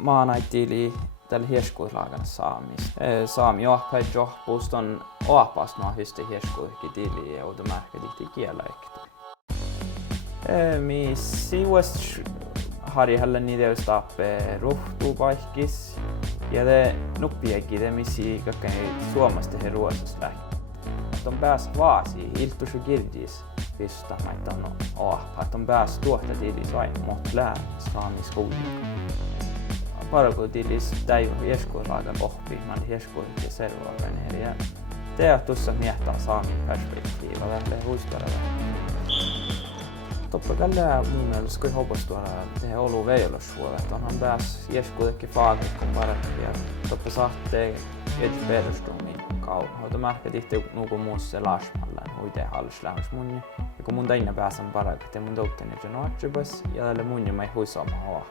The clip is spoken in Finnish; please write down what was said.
maanaitili tällä hieskuislaagan saamis. Saami ohpäin johpuust on oapas no hysti hieskuikki tili ja outo märkä tihti kielaikti. Mi siuest harri hällä niitä staappe ruhtuu paikis ja te nuppiäkin missi kakkai suomasta he ruosas lähti. On pääs vaasi iltusu kirjis pystä maita on ohpa. On pääs tuohta tilis vain mot lää saami skoulun. Parko tilis täyy hieskuilaagan oppi, man hieskuilta servaagan ja teatussa miehtää saami perspektiiva lähtee huistaralla. Toppa tällä mun mielestä kui hopostuara tehdä olu veilussuola, että onhan pääs hieskuiltakin faagit kun parempi ja toppa saatte et perustumiin kauan. Hoito märkä tihti nuku muussa laasmalla huite halus lähes munni. Ja kun mun taina pääsen parakat ja mun touttan nyt on otsubas ja tälle munni mai huisama hoa.